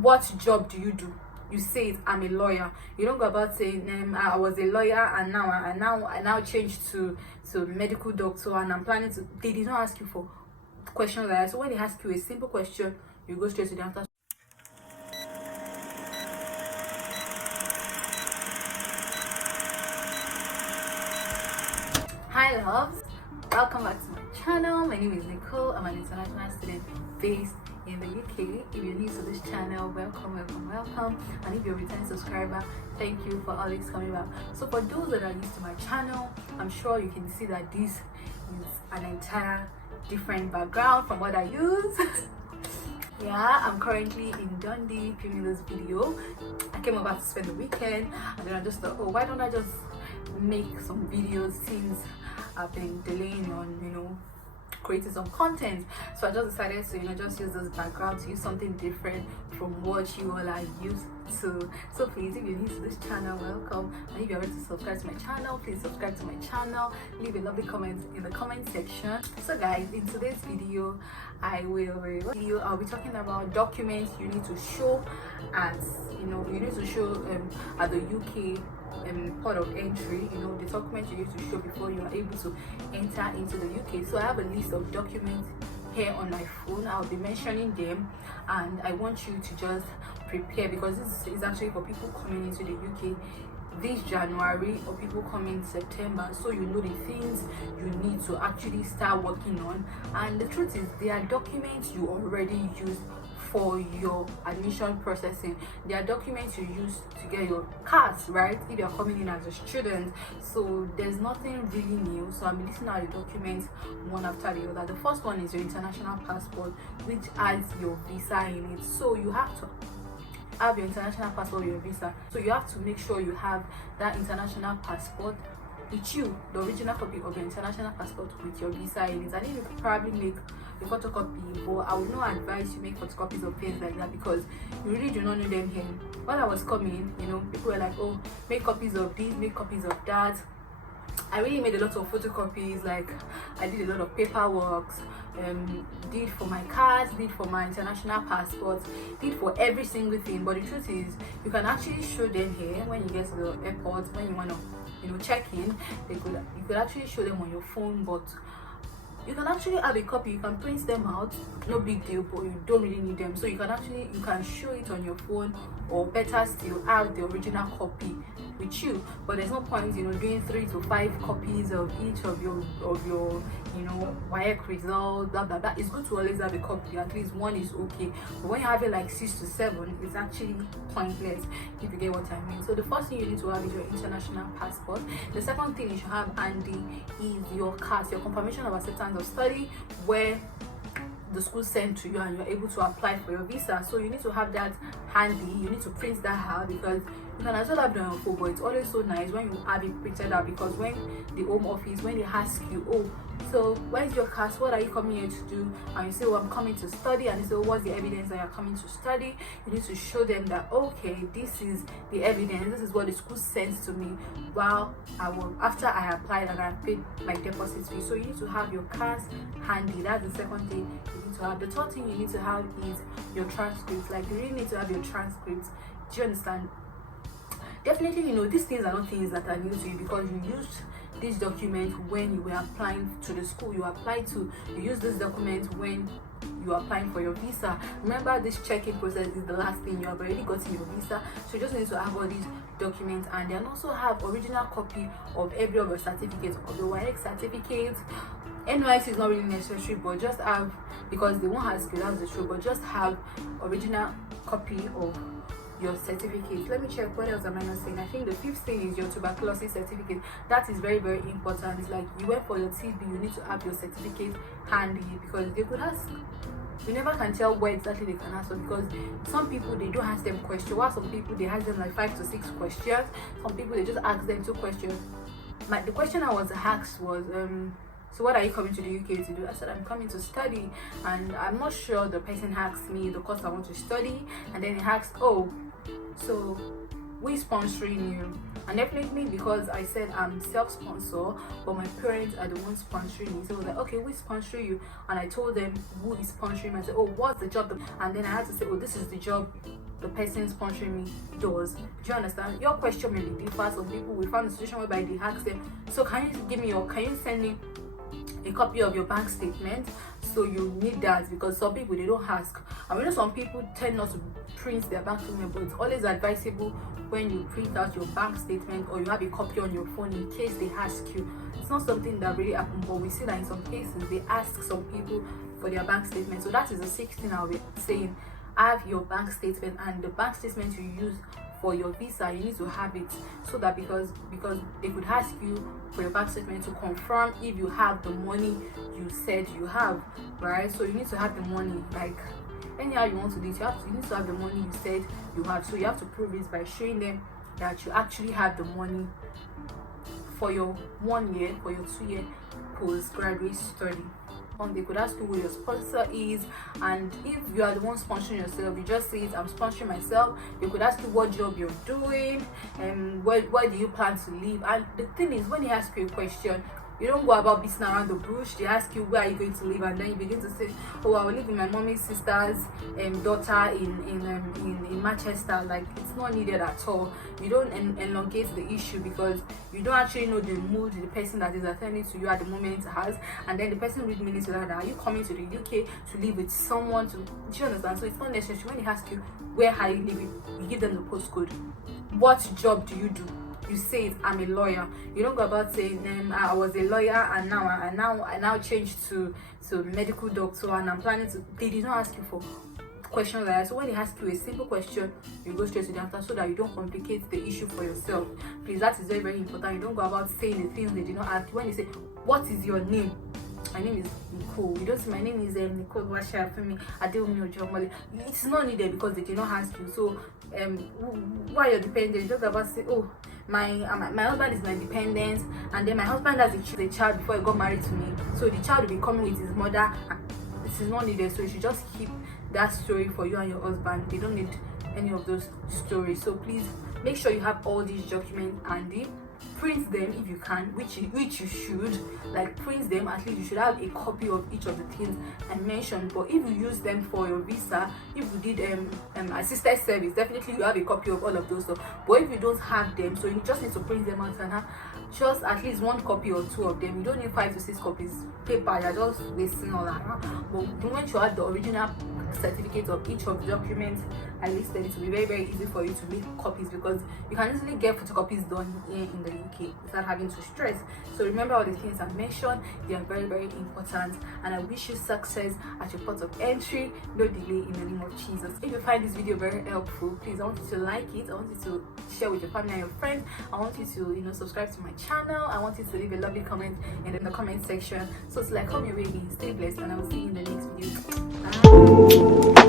what job do you do? You say it, I'm a lawyer. You don't go about saying I was a lawyer and now changed to medical doctor and I'm planning to. They did not ask you for questions like that. So when they ask you a simple question, you go straight to the answer. Hi loves, welcome back to my channel. My name is Nicole. I'm an international student based in the UK. If you're new to this channel, welcome. And if you're a returning subscriber, thank you for always coming back. So for those that are new to my channel, I'm sure you can see that this is an entire different background from what I use. Yeah, I'm currently in Dundee filming this video. I came over to spend the weekend and then I just thought, oh, why don't I just make some videos since I've been delaying on creating some content. So I just decided to just use this background to use something different from what you all are used to. So please, if you're new to this channel, welcome. And if you're ready to subscribe to my channel, please subscribe to my channel, leave a lovely comment in the comment section. So guys, in today's video I'll be talking about documents you need to show at at the UK port of entry. The documents you need to show before you are able to enter into the UK. So I have a list of documents here on my phone. I'll be mentioning them and I want you to just prepare, because this is actually for people coming into the UK this January or people coming in September, so you know the things you need to actually start working on. And the truth is, there are documents you already use for your admission processing. There are documents you use to get your cards, right, if you're coming in as a student. So there's nothing really new. So I'm listing out the documents one after the other. The first one is your international passport, which has your visa in it. So you have to have your international passport with your visa. So you have to make sure you have that international passport with you, the original copy of your international passport with your visa in it. And then you could probably make a photocopy, but I would not advise you make photocopies of things like that because you really do not know them here. While I was coming, people were like, oh, make copies of this, make copies of that. I really made a lot of photocopies. Like I did a lot of paperwork, did for my cards, did for my international passports, did for every single thing. But the truth is, you can actually show them here when you get to the airport, when you want to check in. You could actually show them on your phone, but you can actually have a copy. You can print them out, no big deal, but you don't really need them. So you can show it on your phone, or better still, have the original copy with you. But there's no point doing 3 to 5 copies of each of your WAEC results, blah blah blah. It's good to always have a copy. At least one is okay, but when you're having like 6 to 7, it's actually pointless, if you get what I mean. So the first thing you need to have is your international passport. The second thing you should have handy is your CAS, your confirmation of acceptance of study, where the school sent to you and you're able to apply for your visa. So you need to have that handy. You need to print that out, because you can as well have it on your phone, but it's always so nice when you have it printed out, because when the home office, when they ask you, oh, so where's your class, what are you coming here to do, and you say, oh, I'm coming to study, and they say, oh, what's the evidence that you're coming to study? You need to show them that, okay, this is the evidence, this is what the school sends to me after I applied and I paid my deposit fee. So you need to have your class handy. That's the second thing you need to have. The third thing you need to have is your transcripts. Like, you really need to have your transcripts. Do you understand? Definitely, these things are not things that are new to you, because you used this document when you were applying to the school you use this document when you are applying for your visa. Remember, this check-in process is the last thing. You have already gotten your visa, so you just need to have all these documents, and then also have original copy of every of your certificates, of your WAEC certificate. NYC is not really necessary, but just have, because they won't ask you, that's the truth, but just have original copy of your certificate. Let me check what else am I not saying. I think the fifth thing is your tuberculosis certificate. That is very, very important. It's like you went for your TB, you need to have your certificate handy, because they could ask. You never can tell where exactly they can answer, because some people, they don't ask them questions, while some people, they ask them like 5 to 6 questions. Some people, they just ask them 2 questions. The question I was asked was, so what are you coming to the UK to do? I said, I'm coming to study, and I'm not sure. The person asked me the course I want to study, and then he asked, oh, so who is sponsoring you? And definitely, because I said I'm self-sponsor, but my parents are the ones sponsoring me. So I was like, okay, who is sponsoring you? And I told them who is sponsoring me. I said, oh, what's the job? And then I had to say, oh, this is the job the person sponsoring me does. Do you understand? Your question may be different. Some people will find a situation whereby they ask them, so can you send me a copy of your bank statement? So you need that, because some people, they don't ask. And we know some people tend not to print their bank statement, but it's always advisable when you print out your bank statement or you have a copy on your phone in case they ask you. It's not something that really happens, but we see that in some cases they ask some people for their bank statement. So that is the sixth thing I'll be saying. Have your bank statement, and the bank statement you use for your visa, you need to have it, so that because they could ask you for your bank statement to confirm if you have the money you said you have, right? So you need to have the money, like anyhow you want to do it, you need to have the money you said you have. So you have to prove it by showing them that you actually have the money for your 1 year, for your 2 year postgraduate study. They could ask you who your sponsor is, and if you are the one sponsoring yourself, you just say it, I'm sponsoring myself. They could ask you what job you're doing and where do you plan to live. And the thing is, when they ask you a question, you don't go about beating around the bush. They ask you where are you going to live, and then you begin to say, oh, I will live with my mommy's sister's daughter in Manchester. Like, it's not needed at all. You don't elongate the issue, because you don't actually know the mood the person that is attending to you at the moment has. And then the person read minutes to that, are you coming to the UK to live with someone? Do you understand? So it's not necessary. When they ask you where are you living, you give them the postcode. What job do you do? You say it, I'm a lawyer. You don't go about saying I was a lawyer and now changed to medical doctor, and I'm planning to. They did not ask you for questions like that. So when they ask you a simple question, you go straight to the answer, so that you don't complicate the issue for yourself. Please, that is very, very important. You don't go about saying the things they did not ask you. When they say, what is your name? My name is Nicole. You don't say my name is Nicole Washafumi Adeomi Ojomole. It's not needed, because they did not ask you. So why you're dependent, just about say, oh, my husband is my dependent, and then my husband has a child before he got married to me, so the child will be coming with his mother. This is not needed. So you should just keep that story for you and your husband. They don't need any of those stories. So please make sure you have all these documents handy. Print them if you can, which you should. Like, print them. At least you should have a copy of each of the things I mentioned. But if you use them for your visa, if you did assisted service, definitely you have a copy of all of those stuff. But if you don't have them, so you just need to print them out and have just at least one copy or two of them. You don't need 5 to 6 copies. Paper, you're just wasting all that. But when you have the original certificate of each of the documents I listed, it will be very, very easy for you to make copies, because you can easily get photocopies done here in the UK without having to stress. So remember all the things I mentioned. They are very, very important, and I wish you success at your port of entry. No delay, in the name of Jesus. If you find this video very helpful, please, I want you to like it. I want you to share with your family and your friends. I want you to subscribe to my channel. I want you to leave a lovely comment in the comment section. So till I come your way again, stay blessed, and I will see you in the next video. Bye.